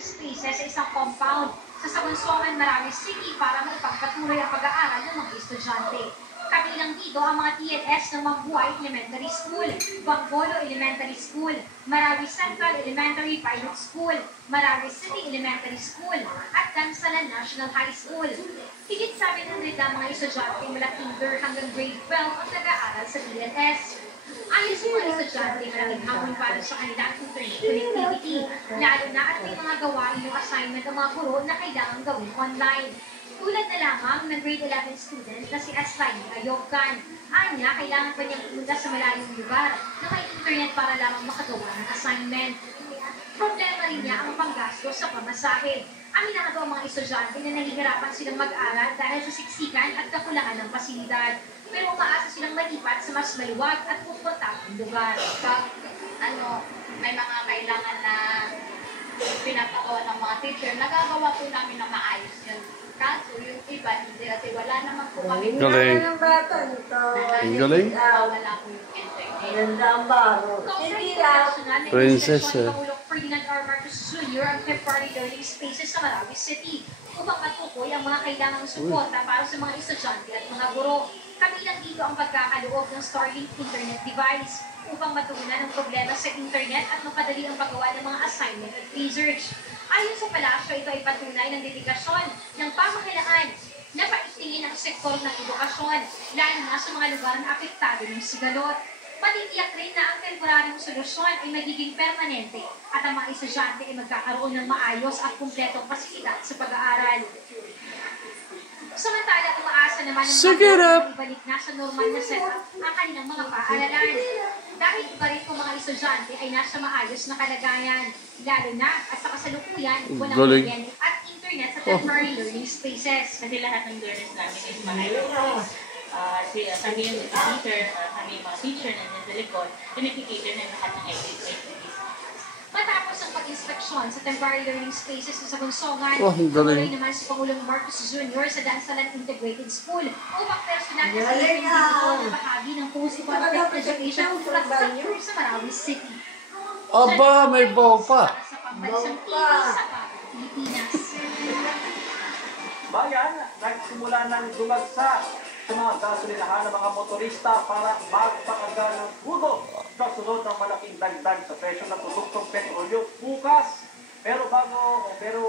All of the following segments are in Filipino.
spaces sa isang compound sa Sagunsongan, Marawi City para maipagpatuloy ang pag-aaral ng mga estudyante. Kabilang dito ang mga TNS ng Mambuhay Elementary School, Bangolo Elementary School, Marawi Central Elementary Pilot School, Marawi City Elementary School, at Dansalan National High School. Higit sa 700 na mga estudyante mula kinder hanggang grade 12 ang nag-aaral sa TNS. Ayon sa mga estudyante, malaking hamon para sa kanilang internet connectivity, lalo na at may mga gawain yung assignment ng mga guro na kailangan gawin online. Tulad na lamang ng grade 11 student na si Aslay Ayogkan. Anya, kailangan pa niyang pumunta sa malayong lugar na may internet para lamang makagawa ng assignment. Problema rin niya ang panggastos sa pamasahe. Aminado ang mga estudyante na nahihirapan silang mag-aral dahil sa siksikan at kakulangan ng pasilidad. Pero umaasa silang malipat sa mas maluwag at komportableng lugar. Pag may mga kailangan na pinapagawa ng mga teacher, nagagawa po namin na maayos yun. Kaso yung iba, hindi kasi wala naman po kami. Galing. Galing. Wala po yung internet. Princess, Ferdinand R. Marcos Jr. ang temporary learning spaces sa Marawi City upang matukoy ang mga kailangang suporta para sa mga estudyante at mga guro. Kabilang dito ang pagkakaloob ng Starlink internet device upang matugunan ang problema sa internet at mapadali ang paggawa ng mga assignment at research. Ayon sa palasyo, ito ay patunay ng dedikasyon ng pamahalaan na paigtingin ang sektor ng edukasyon, lalo na sa mga lugar na apektado ng sigalot. Matitiyak rin na ang temporaryong solusyon ay magiging permanente at ang mga estudyante ay magkakaroon ng maayos at kumpletong pasilidad sa pag-aaral. Samantala, umaasa naman ng mga ibalik na sa normal na setup ang kanilang mga paaralan. Dahil iba rin kung mga estudyante ay nasa maayos na kalagayan, lalo na at sa kasalukuyan, walang kuryente at internet sa temporary learning spaces. Kasi lahat ng learners namin is maayos. Kami yung teacher, kami yung mga teacher na nasa likod, pinipikater na lahat ng activities. Matapos ang pag-inspeksyon sa temporary learning spaces sa Sagunsongan, galing. naman si Pangulong Marcos Jr. sa Dansalan Integrated School upang personal na silipin dito na bahagi ng post-contact education infrastructure sa Marawi City. Aba, may baw pa. Sa pambansang TV sa Pilipinas. Bayan, nagsimula ng dumagsa sa mga gasolinahan ng mga motorista para magpakaga ng gudo kasunod ng malaking dagdag sa presyo ng produktong petrolyo bukas. Pero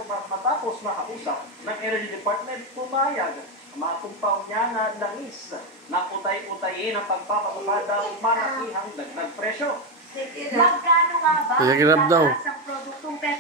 matapos makausap ng Energy Department, pumayag ang mga kumpaw niya na langis na utay-utayin ang pagpapababa ng malakihang dagdag presyo. Magkano nga ba Kaya daw. sa produktong petrolyo?